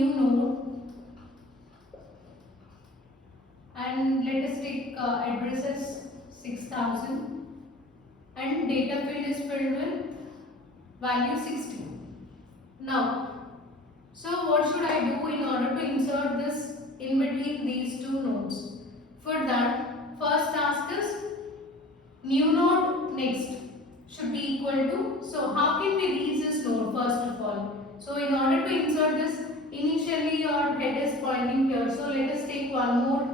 new node and let us take address as 6000 and data field is filled with value 60. Now, so what should I do in order to insert this in between these two nodes? For that, first task is new node next should be equal to, so how can we reach this node first of all? So in order to insert this, initially your head is pointing here, so let us take one more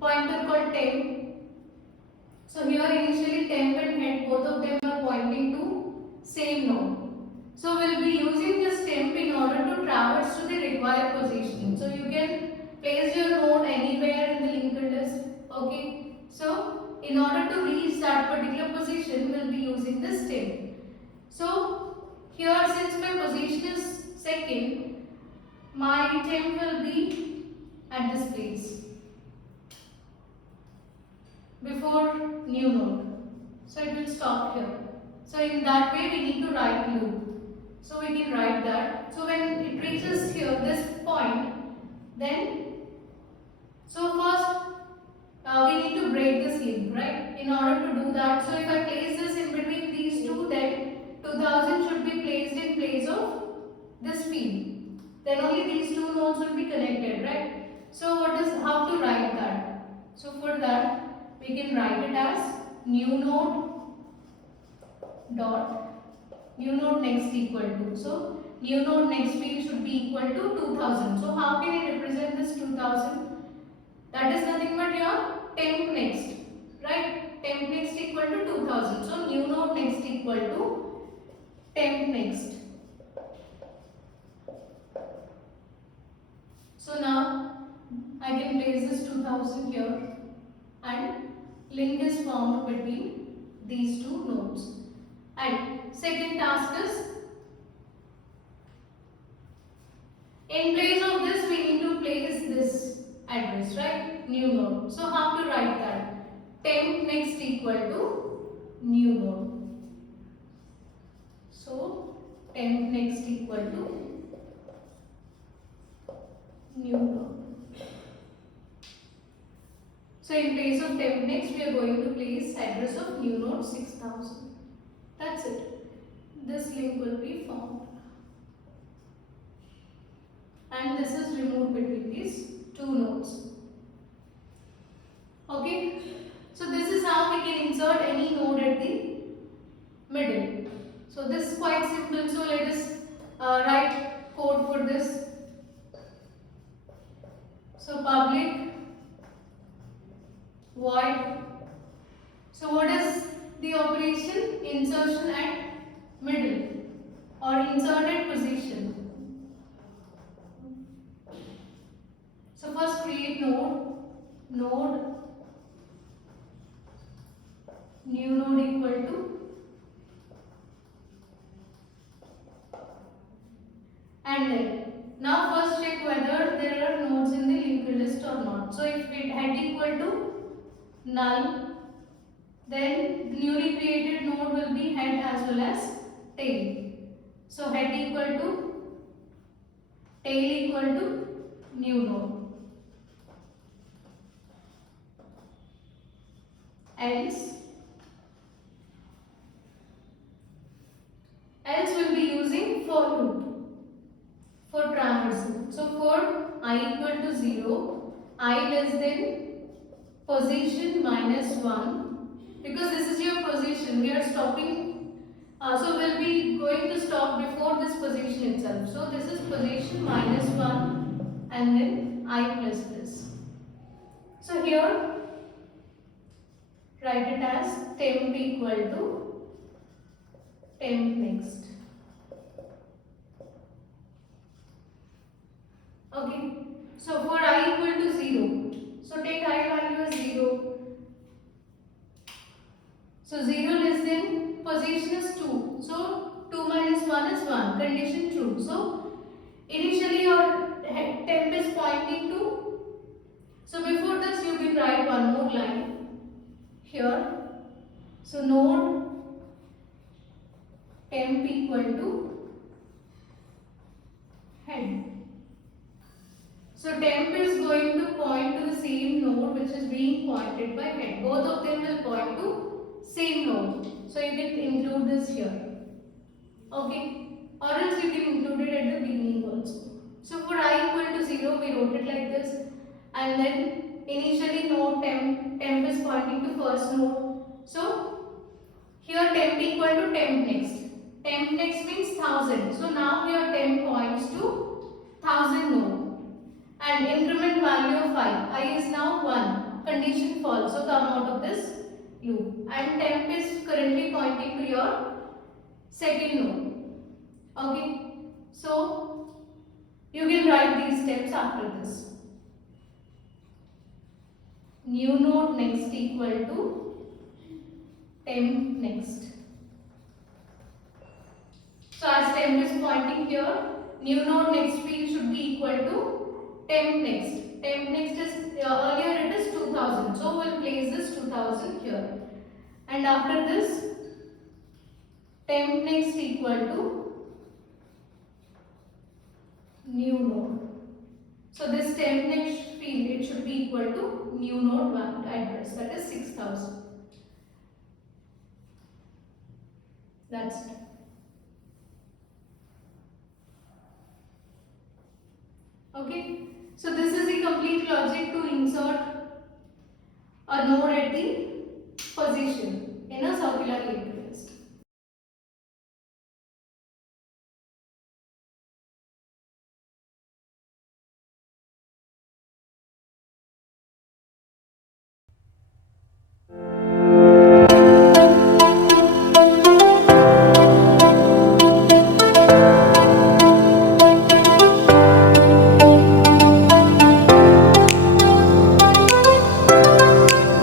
pointer called temp. So here initially temp and head, both of them are pointing to same node. So we'll be using this temp in order to traverse to the required position. So you can place your node anywhere in the linked list. Okay. So in order to reach that particular position, we'll be using this temp. So here, since my position is second, my temp will be at this place before new node. So it will stop here. So in that way we need to write loop. So we can write that. So when it reaches here, this point, then, so first we need to break this link, right? In order to do that, so if I place this in between these two, then 2000 should be placed in place of this field. Then only these two nodes will be connected, right? So how to write that? So for that, we can write it as new node dot new node next equal to. So new node next field should be equal to 2000. So how can I represent this 2000? That is nothing but your temp next, right? Temp next equal to 2000. So new node next equal to temp next. So now I can place this 2000 here and link is formed between these two nodes. And second task is, in place of this we need to place this address, right? New node. So how to write that? Temp next equal to new node. So temp next equal to new node. So in place of temp next we are going to place address of new node 6000. That's it. This link will be formed. And this is removed between these two nodes. Okay. So this is how we can insert any node at the middle. So this is quite simple. So let us write code for this. So public void. So what is the operation? Insertion at middle or inserted position. So first create node new node equal to, and then now first check whether there are nodes in the linked list or not. So if it head equal to null, then the newly created node will be head as well as tail. So head equal to tail equal to new node. Else will be using for loop for traversal. So for I equal to 0, I less than position minus 1, because this is your position, we are stopping, so we'll be going to stop before this position itself. So this is position minus 1 and then I plus this. So here write it as temp equal to temp next. Okay. So for I equal to 0. So take I value as 0. So 0 less than position is 2. So 2 minus 1 is 1. Condition true. So initially your temp is pointing to. So before this you can write one more line here. So node temp equal to head. So temp is going to point to the same node which is being pointed by head. Both of them will point to same node. So you can include this here. Okay. Or else you can include it at the beginning also. So for I equal to 0, we wrote it like this. And then initially node temp is pointing to first node. So here temp equal to temp next. Temp next means 1000. So now here temp points to 1000 node. And increment value of I is now 1. Condition false. So come out of this loop. And temp is currently pointing to your second node. Okay. So you can write these steps after this. New node next equal to temp next. So as temp is pointing here, new node next field should be equal to temp next. Temp next is earlier it is 2000. So we'll place this 2000 here. And after this, temp next equal to new node. So this temp next field it should be equal to new node 1 address, that is 6000. That's it. Okay. So this is the complete logic to insert a node at the position in a circular linked list.